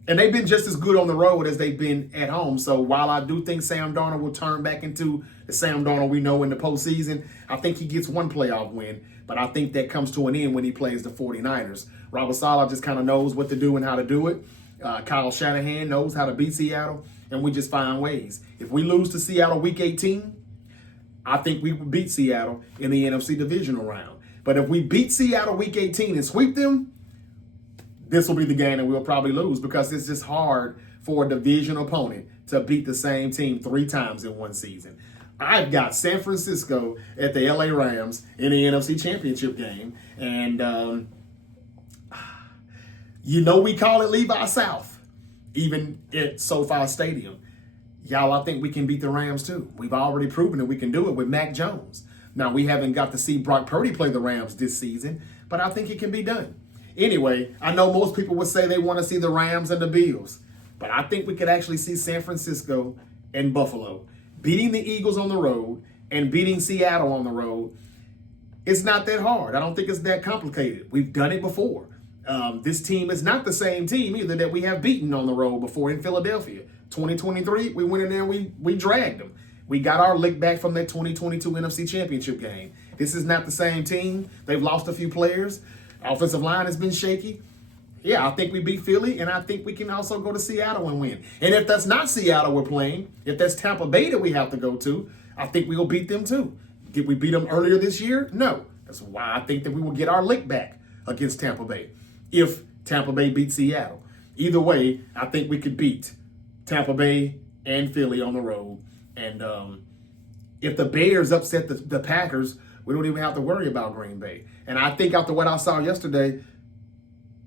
And they've been just as good on the road as they've been at home. So while I do think Sam Darnold will turn back into the Sam Darnold we know in the postseason, I think he gets one playoff win. But I think that comes to an end when he plays the 49ers. Robert Saleh just kind of knows what to do and how to do it. Kyle Shanahan knows how to beat Seattle, and we just find ways. If we lose to Seattle week 18, I think we would beat Seattle in the NFC divisional round. But if we beat Seattle week 18 and sweep them, this will be the game that we'll probably lose because it's just hard for a division opponent to beat the same team 3 times in one season. I've got San Francisco at the LA Rams in the NFC Championship game. And, we call it Levi South, even at SoFi Stadium. Y'all, I think we can beat the Rams too. We've already proven that we can do it with Mac Jones. Now, we haven't got to see Brock Purdy play the Rams this season, but I think it can be done. Anyway, I know most people would say they want to see the Rams and the Bills, but I think we could actually see San Francisco and Buffalo beating the Eagles on the road and beating Seattle on the road. It's not that hard. I don't think it's that complicated. We've done it before. This team is not the same team either that we have beaten on the road before in Philadelphia. 2023, we went in there and we dragged them. We got our lick back from that 2022 NFC Championship game. This is not the same team. They've lost a few players. Offensive line has been shaky. Yeah, I think we beat Philly, and I think we can also go to Seattle and win. And if that's not Seattle we're playing, if that's Tampa Bay that we have to go to, I think we will beat them too. Did we beat them earlier this year? No. That's why I think that we will get our lick back against Tampa Bay if Tampa Bay beats Seattle. Either way, I think we could beat Tampa Bay and Philly on the road. And if the Bears upset the Packers, we don't even have to worry about Green Bay. And I think after what I saw yesterday,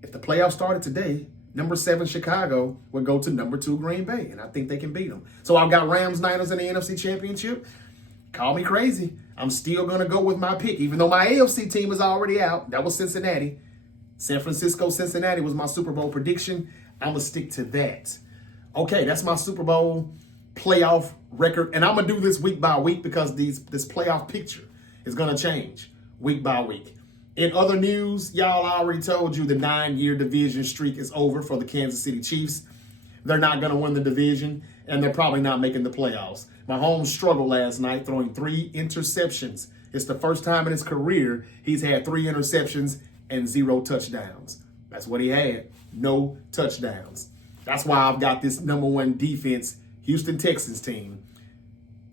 if the playoffs started today, number 7 Chicago would go to number 2 Green Bay. And I think they can beat them. So I've got Rams Niners in the NFC Championship. Call me crazy. I'm still going to go with my pick. Even though my AFC team is already out. That was Cincinnati. San Francisco, Cincinnati was my Super Bowl prediction. I'm going to stick to that. Okay, that's my Super Bowl playoff record. And I'm going to do this week by week because this playoff picture is going to change week by week. In other news, y'all, I already told you the 9-year division streak is over for the Kansas City Chiefs. They're not going to win the division, and they're probably not making the playoffs. Mahomes struggled last night throwing 3 interceptions. It's the first time in his career he's had 3 interceptions and 0 touchdowns. That's what he had. No touchdowns. That's why I've got this number 1 defense, Houston Texans team,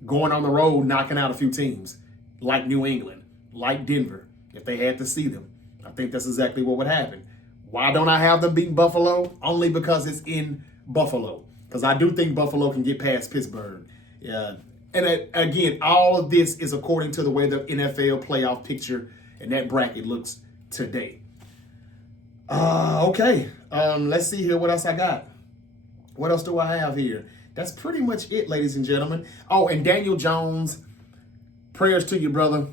going on the road, knocking out a few teams like New England, like Denver, if they had to see them. I think that's exactly what would happen. Why don't I have them beating Buffalo? Only because it's in Buffalo. Because I do think Buffalo can get past Pittsburgh. Yeah. And again, all of this is according to the way the NFL playoff picture and that bracket looks today. Okay. Let's see here what else I got. What else do I have here? That's pretty much it, ladies and gentlemen. Oh, and Daniel Jones, prayers to you, brother.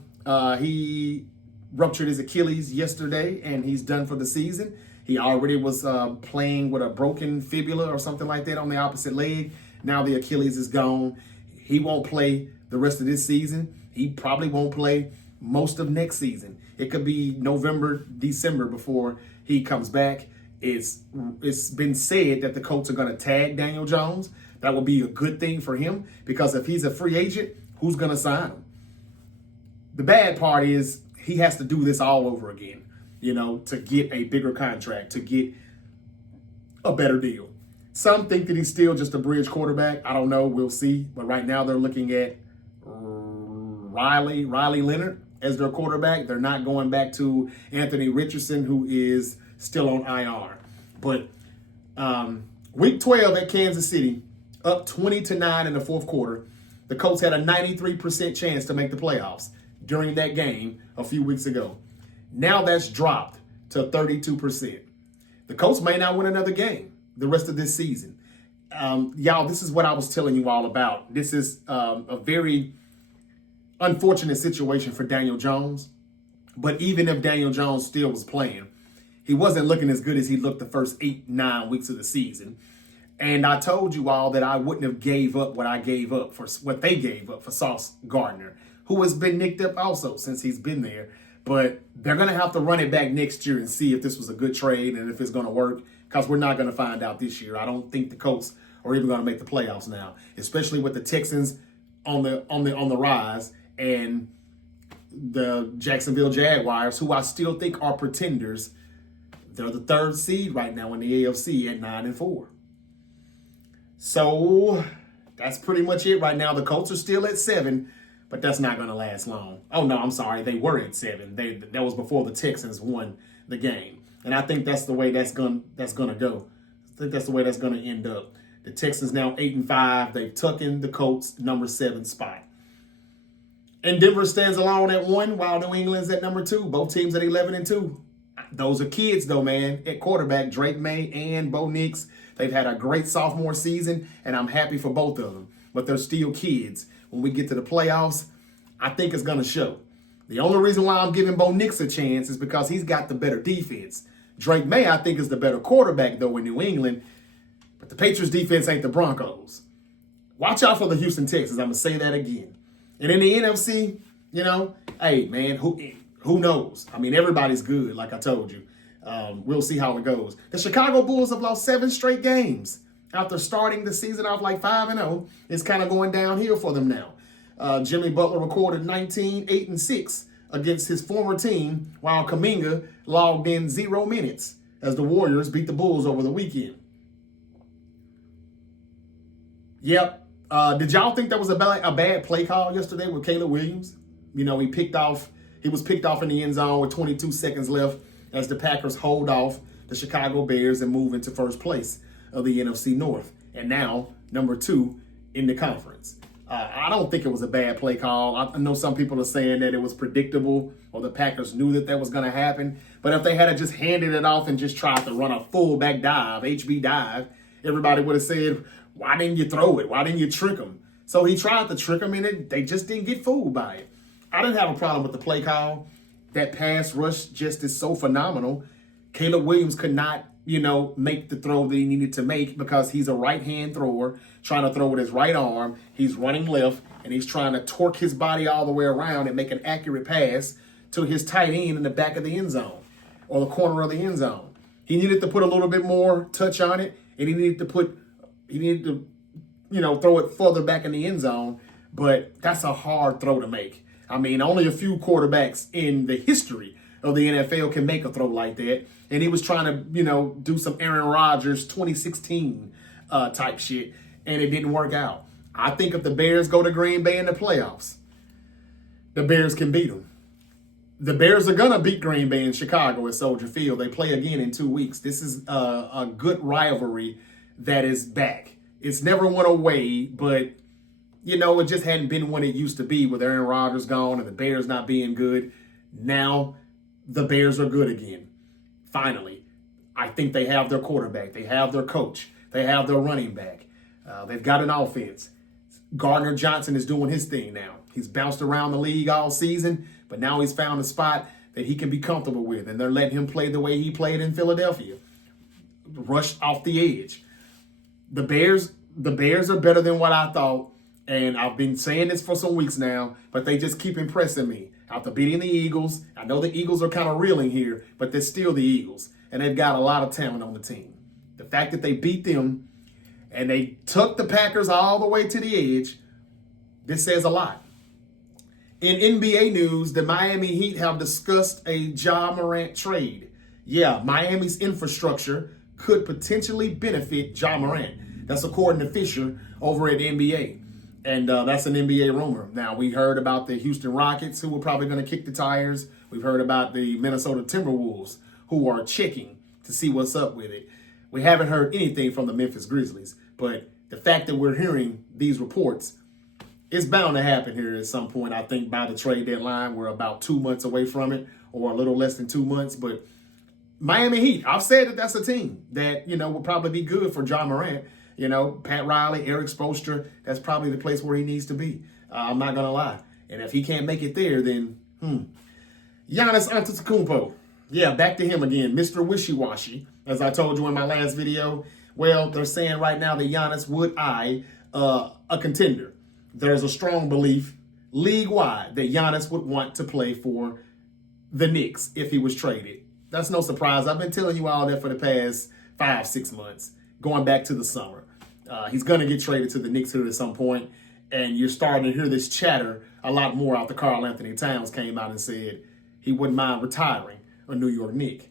He ruptured his Achilles yesterday, and he's done for the season. He already was playing with a broken fibula or something like that on the opposite leg. Now the Achilles is gone. He won't play the rest of this season. He probably won't play most of next season. It could be November, December before he comes back. It's been said that the Colts are going to tag Daniel Jones. That would be a good thing for him because if he's a free agent, who's going to sign him? The bad part is he has to do this all over again, to get a bigger contract, to get a better deal. Some think that he's still just a bridge quarterback. I don't know. We'll see. But right now they're looking at Riley Leonard as their quarterback. They're not going back to Anthony Richardson, who is still on IR. But week 12 at Kansas City, up 20-9 in the fourth quarter. The Colts had a 93% chance to make the playoffs during that game a few weeks ago. Now that's dropped to 32%. The Colts may not win another game the rest of this season. Y'all, this is what I was telling you all about. This is a very unfortunate situation for Daniel Jones. But even if Daniel Jones still was playing, he wasn't looking as good as he looked the first 8-9 weeks of the season. And I told you all that I wouldn't have gave up what I gave up for what they gave up for Sauce Gardner, who has been nicked up also since he's been there. But they're going to have to run it back next year and see if this was a good trade and if it's going to work, because we're not going to find out this year. I don't think the Colts are even going to make the playoffs now, especially with the Texans on the rise and the Jacksonville Jaguars, who I still think are pretenders. They're the 3rd seed right now in the AFC at 9-4. So that's pretty much it right now. The Colts are still at 7. But that's not going to last long. Oh, no, I'm sorry. They were at 7. That was before the Texans won the game. And I think that's the way that's going to go. I think that's the way that's going to end up. The Texans now 8-5. They've tucked in the Colts number 7 spot. And Denver stands alone at 1 while New England's at number 2. Both teams at 11-2. Those are kids, though, man. At quarterback, Drake May and Bo Nix. They've had a great sophomore season, and I'm happy for both of them. But they're still kids. When we get to the playoffs, I think it's going to show. The only reason why I'm giving Bo Nix a chance is because he's got the better defense. Drake May, I think, is the better quarterback, though, in New England. But the Patriots' defense ain't the Broncos. Watch out for the Houston Texans. I'm going to say that again. And in the NFC, hey, man, who knows? I mean, everybody's good, like I told you. We'll see how it goes. The Chicago Bulls have lost 7 straight games. After starting the season off like 5-0, it's kind of going downhill for them now. Jimmy Butler recorded 19, 8, and 6 against his former team, while Kuminga logged in 0 minutes as the Warriors beat the Bulls over the weekend. Yep. Did y'all think that was a bad play call yesterday with Caleb Williams? You know, he was picked off in the end zone with 22 seconds left as the Packers hold off the Chicago Bears and move into first place of the NFC North. And now, number 2 in the conference. I don't think it was a bad play call. I know some people are saying that it was predictable or the Packers knew that was going to happen. But if they had just handed it off and just tried to run a fullback dive, HB dive, everybody would have said, why didn't you throw it? Why didn't you trick them? So he tried to trick them, and they just didn't get fooled by it. I didn't have a problem with the play call. That pass rush just is so phenomenal. Caleb Williams could not, make the throw that he needed to make because he's a right-hand thrower trying to throw with his right arm. He's running left, and he's trying to torque his body all the way around and make an accurate pass to his tight end in the back of the end zone or the corner of the end zone. He needed to put a little bit more touch on it, and he needed to throw it further back in the end zone, but that's a hard throw to make. I mean, only a few quarterbacks in the history of the NFL can make a throw like that. And he was trying to, do some Aaron Rodgers 2016 type shit, and it didn't work out. I think if the Bears go to Green Bay in the playoffs, the Bears can beat them. The Bears are going to beat Green Bay in Chicago at Soldier Field. They play again in 2 weeks. This is a good rivalry that is back. It's never went away, but, it just hadn't been what it used to be with Aaron Rodgers gone and the Bears not being good. Now the Bears are good again. Finally, I think they have their quarterback. They have their coach. They have their running back. They've got an offense. Gardner Johnson is doing his thing now. He's bounced around the league all season, but now he's found a spot that he can be comfortable with, and they're letting him play the way he played in Philadelphia. Rush off the edge. The Bears are better than what I thought, and I've been saying this for some weeks now, but they just keep impressing me. After beating the Eagles, I know the Eagles are kind of reeling here, but they're still the Eagles, and they've got a lot of talent on the team. The fact that they beat them and they took the Packers all the way to the edge, this says a lot. In NBA news, the Miami Heat have discussed a Ja Morant trade. Yeah, Miami's infrastructure could potentially benefit Ja Morant. That's according to Fisher over at NBA. And that's an NBA rumor. Now, we heard about the Houston Rockets, who were probably going to kick the tires. We've heard about the Minnesota Timberwolves, who are checking to see what's up with it. We haven't heard anything from the Memphis Grizzlies. But the fact that we're hearing these reports, it's bound to happen here at some point. I think by the trade deadline, we're about 2 months away from it, or a little less than 2 months. But Miami Heat, I've said that that's a team that, will probably be good for Ja Morant. Pat Riley, Eric Spoelstra, that's probably the place where he needs to be. I'm not going to lie. And if he can't make it there, then, Giannis Antetokounmpo. Yeah, back to him again. Mr. Wishy-Washy, as I told you in my last video. Well, they're saying right now that Giannis would eye a contender. There's a strong belief league-wide that Giannis would want to play for the Knicks if he was traded. That's no surprise. I've been telling you all that for the past 5-6 months, going back to the summer. He's going to get traded to the Knicks here at some point, and you're starting to hear this chatter a lot more after Karl Anthony Towns came out and said he wouldn't mind retiring a New York Knick.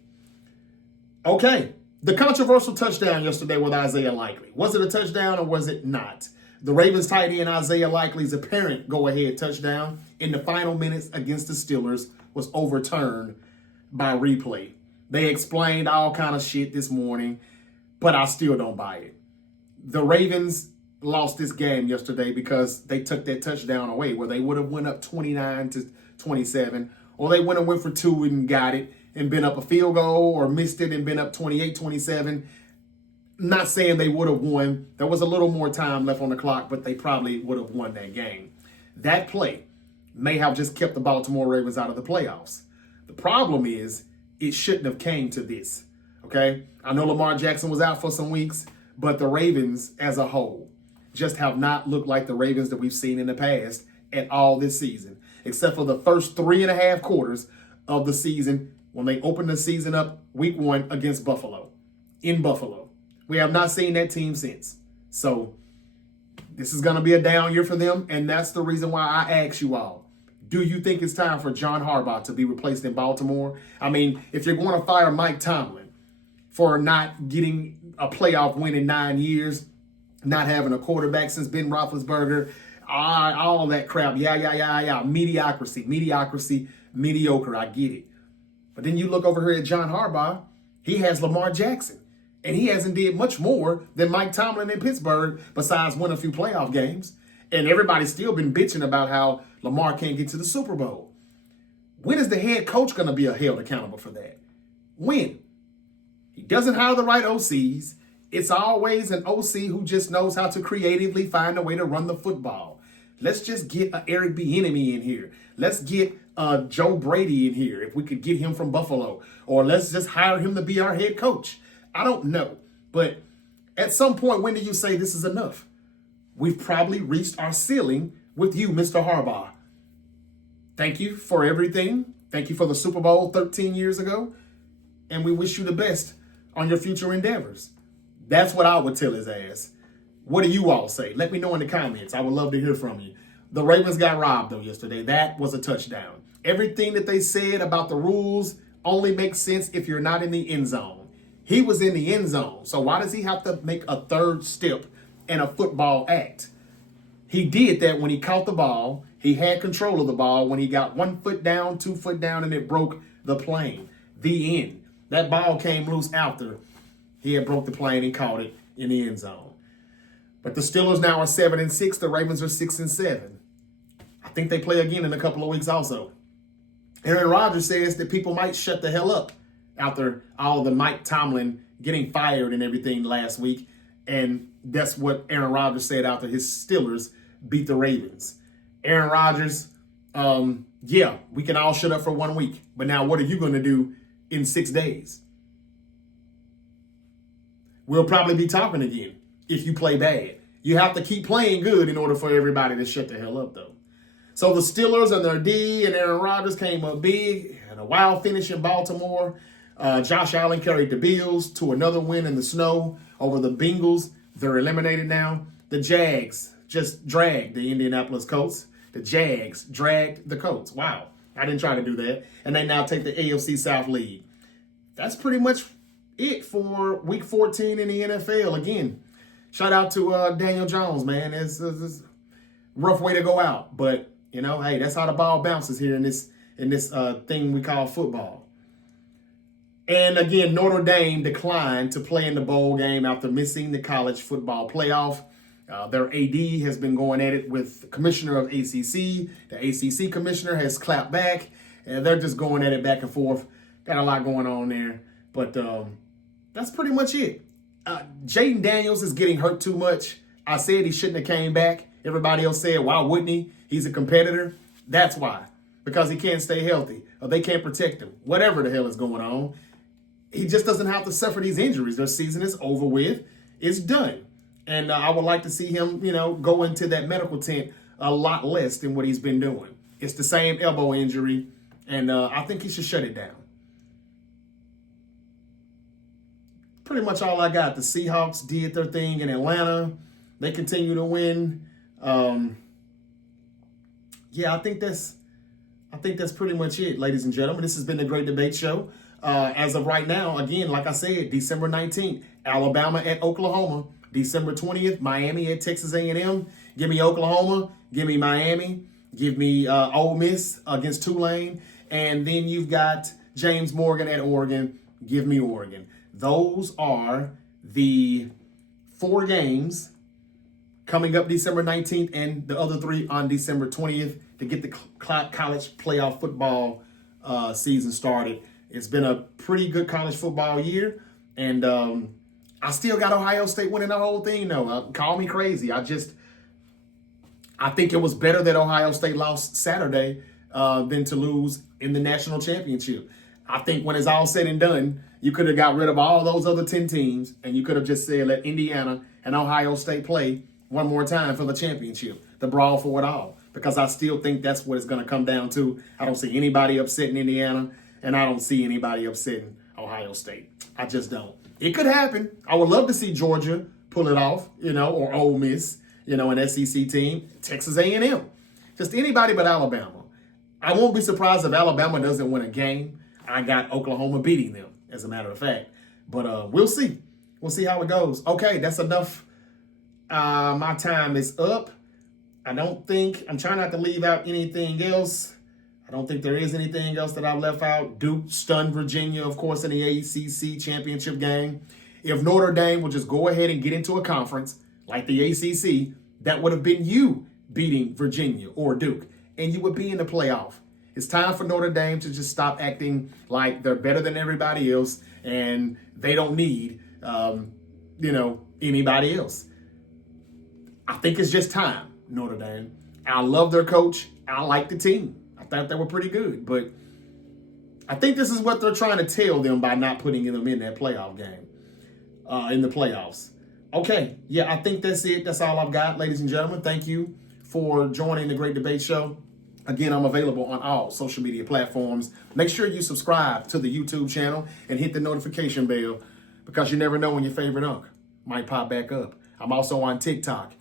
Okay, the controversial touchdown yesterday with Isaiah Likely. Was it a touchdown or was it not? The Ravens tight end Isaiah Likely's apparent go-ahead touchdown in the final minutes against the Steelers was overturned by replay. They explained all kind of shit this morning, but I still don't buy it. The Ravens lost this game yesterday because they took that touchdown away, where they would have went up 29-27, or they went and went for 2 and got it and been up a field goal, or missed it and been up 28-27. Not saying they would have won. There was a little more time left on the clock, but they probably would have won that game. That play may have just kept the Baltimore Ravens out of the playoffs. The problem is it shouldn't have came to this, okay? I know Lamar Jackson was out for some weeks, but the Ravens as a whole just have not looked like the Ravens that we've seen in the past at all this season, except for the first 3.5 quarters of the season when they opened the season up week 1 against Buffalo, in Buffalo. We have not seen that team since. So this is going to be a down year for them, and that's the reason why I ask you all, do you think it's time for John Harbaugh to be replaced in Baltimore? I mean, if you're going to fire Mike Tomlin for not getting a playoff win in 9 years, not having a quarterback since Ben Roethlisberger, all that crap, yeah, mediocrity, mediocre, I get it. But then you look over here at John Harbaugh, he has Lamar Jackson, and he hasn't did much more than Mike Tomlin in Pittsburgh besides win a few playoff games. And everybody's still been bitching about how Lamar can't get to the Super Bowl. When is the head coach going to be held accountable for that? When? He doesn't hire the right OCs. It's always an OC who just knows how to creatively find a way to run the football. Let's just get Eric Bieniemy in here. Let's get Joe Brady in here if we could get him from Buffalo. Or let's just hire him to be our head coach. I don't know. But at some point, when do you say this is enough? We've probably reached our ceiling with you, Mr. Harbaugh. Thank you for everything. Thank you for the Super Bowl 13 years ago. And we wish you the best on your future endeavors. That's what I would tell his ass. What do you all say? Let me know in the comments. I would love to hear from you. The Ravens got robbed, though, yesterday. That was a touchdown. Everything that they said about the rules only makes sense if you're not in the end zone. He was in the end zone. So why does he have to make a third step and a football act? He did that when he caught the ball. He had control of the ball when he got 1 foot down, 2 foot down, and it broke the plane. The end. That ball came loose after he had broke the plane and caught it in the end zone. But the Steelers now are 7-6. The Ravens are 6-7. I think they play again in a couple of weeks also. Aaron Rodgers says that people might shut the hell up after all the Mike Tomlin getting fired and everything last week. And that's what Aaron Rodgers said after his Steelers beat the Ravens. Aaron Rodgers, yeah, we can all shut up for 1 week. But now what are you going to do in 6 days? We'll probably be talking again if you play bad. You have to keep playing good in order for everybody to shut the hell up, though. So the Steelers and their D and Aaron Rodgers came up big and a wild finish in Baltimore. Josh Allen carried the Bills to another win in the snow over the Bengals. They're eliminated now. The Jags just dragged the Indianapolis Colts. The Jags dragged the Colts. Wow. I didn't try to do that. And they now take the AFC South lead. That's pretty much it for Week 14 in the NFL. Again, shout out to Daniel Jones, man. It's a rough way to go out. But, you know, hey, that's how the ball bounces here in this thing we call football. And again, Notre Dame declined to play in the bowl game after missing the college football playoff. Their AD has been going at it with the commissioner of ACC. The ACC commissioner has clapped back, and they're just going at it back and forth. Got a lot going on there. But that's pretty much it. Jaden Daniels is getting hurt too much. I said he shouldn't have came back. Everybody else said, why wouldn't he? He's a competitor. That's why. Because he can't stay healthy, or they can't protect him. Whatever the hell is going on. He just doesn't have to suffer these injuries. Their season is over with. It's done. And I would like to see him, go into that medical tent a lot less than what he's been doing. It's the same elbow injury, and I think he should shut it down. Pretty much all I got. The Seahawks did their thing in Atlanta. They continue to win. Yeah, I think that's pretty much it, ladies and gentlemen. This has been the Great Debate Show. As of right now, again, like I said, December 19th, Alabama at Oklahoma. December 20th, Miami at Texas A&M. Give me Oklahoma. Give me Miami. Give me Ole Miss against Tulane. And then you've got James Morgan at Oregon. Give me Oregon. Those are the 4 games coming up December 19th and the other 3 on December 20th to get the college playoff football season started. It's been a pretty good college football year, and I still got Ohio State winning the whole thing, though. Call me crazy. I think it was better that Ohio State lost Saturday than to lose in the national championship. I think when it's all said and done, you could have got rid of all those other 10 teams, and you could have just said, let Indiana and Ohio State play one more time for the championship, the brawl for it all, because I still think that's what it's going to come down to. I don't see anybody upsetting Indiana. and I don't see anybody upsetting Ohio State. I just don't. It could happen. I would love to see Georgia pull it off, or Ole Miss, an SEC team, Texas A&M, just anybody but Alabama. I won't be surprised if Alabama doesn't win a game. I got Oklahoma beating them, as a matter of fact. But we'll see. We'll see how it goes. Okay, that's enough. My time is up. I'm trying not to leave out anything else. I don't think there is anything else that I've left out. Duke stunned Virginia, of course, in the ACC championship game. If Notre Dame would just go ahead and get into a conference like the ACC, that would have been you beating Virginia or Duke, and you would be in the playoff. It's time for Notre Dame to just stop acting like they're better than everybody else and they don't need, anybody else. I think it's just time, Notre Dame. I love their coach. I like the team. I thought they were pretty good, but I think this is what they're trying to tell them by not putting them in that playoff game, in the playoffs. Okay, yeah, I think that's it. That's all I've got, ladies and gentlemen. Thank you for joining the Great Debate Show. Again, I'm available on all social media platforms. Make sure you subscribe to the YouTube channel and hit the notification bell because you never know when your favorite unk might pop back up. I'm also on TikTok,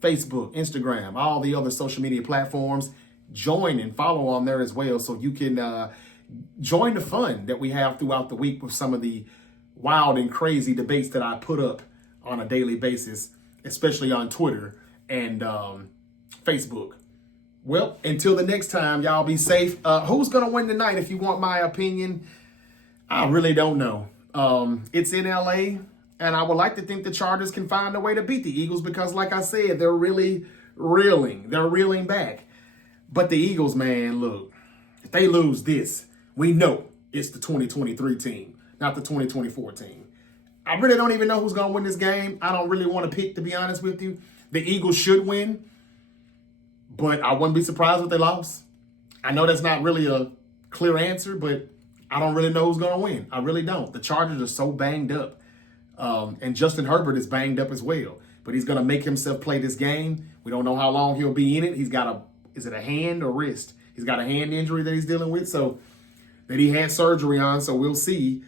Facebook, Instagram, all the other social media platforms. Join and follow on there as well so you can join the fun that we have throughout the week with some of the wild and crazy debates that I put up on a daily basis, especially on Twitter and Facebook. Well, until the next time, y'all be safe. Who's going to win tonight? If you want my opinion, I really don't know. It's in LA, and I would like to think the Chargers can find a way to beat the Eagles because, like I said, they're really reeling. They're reeling back. But the Eagles, man, look, if they lose this, we know it's the 2023 team, not the 2024 team. I really don't even know who's going to win this game. I don't really want to pick, to be honest with you. The Eagles should win, but I wouldn't be surprised if they lost. I know that's not really a clear answer, but I don't really know who's going to win. I really don't. The Chargers are so banged up, and Justin Herbert is banged up as well. But he's going to make himself play this game. We don't know how long he'll be in it. He's got is it a hand or wrist? He's got a hand injury that he's dealing with, so that he had surgery on, so we'll see.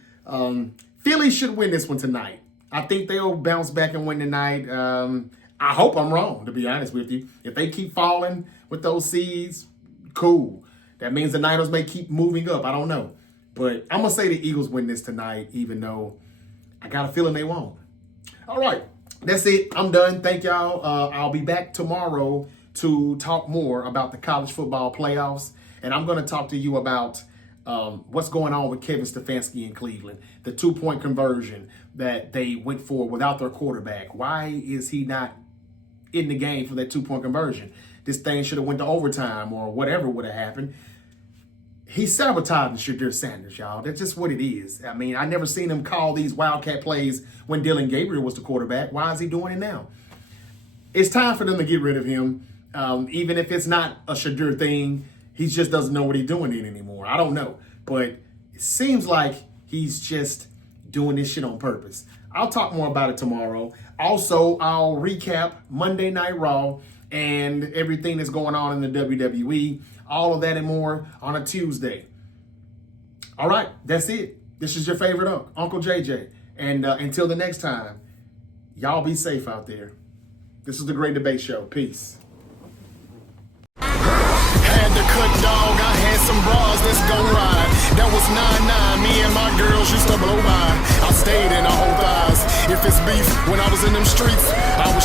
Philly should win this one tonight. I think they'll bounce back and win tonight. I hope I'm wrong, to be honest with you. If they keep falling with those seeds, cool. That means the Niners may keep moving up. I don't know. But I'm going to say the Eagles win this tonight, even though I got a feeling they won't. All right. That's it. I'm done. Thank y'all. I'll be back tomorrow to talk more about the college football playoffs. And I'm going to talk to you about what's going on with Kevin Stefanski in Cleveland, the 2-point conversion that they went for without their quarterback. Why is he not in the game for that 2-point conversion? This thing should have went to overtime or whatever would have happened. He's sabotaging Shadir Sanders, y'all. That's just what it is. I mean, I never seen him call these wildcat plays when Dylan Gabriel was the quarterback. Why is he doing it now? It's time for them to get rid of him. Even if it's not a Shadir thing, he just doesn't know what he's doing it anymore. I don't know. But it seems like he's just doing this shit on purpose. I'll talk more about it tomorrow. Also, I'll recap Monday Night Raw and everything that's going on in the WWE. All of that and more on a Tuesday. All right, that's it. This is your favorite Uncle JJ. And until the next time, y'all be safe out there. This is the Great Debate Show. Peace. Had to cut, dog. I had some bras, let's go ride. That was 9-9, me and my girls used to blow by. I stayed in the whole thighs. If it's beef, when I was in them streets, I was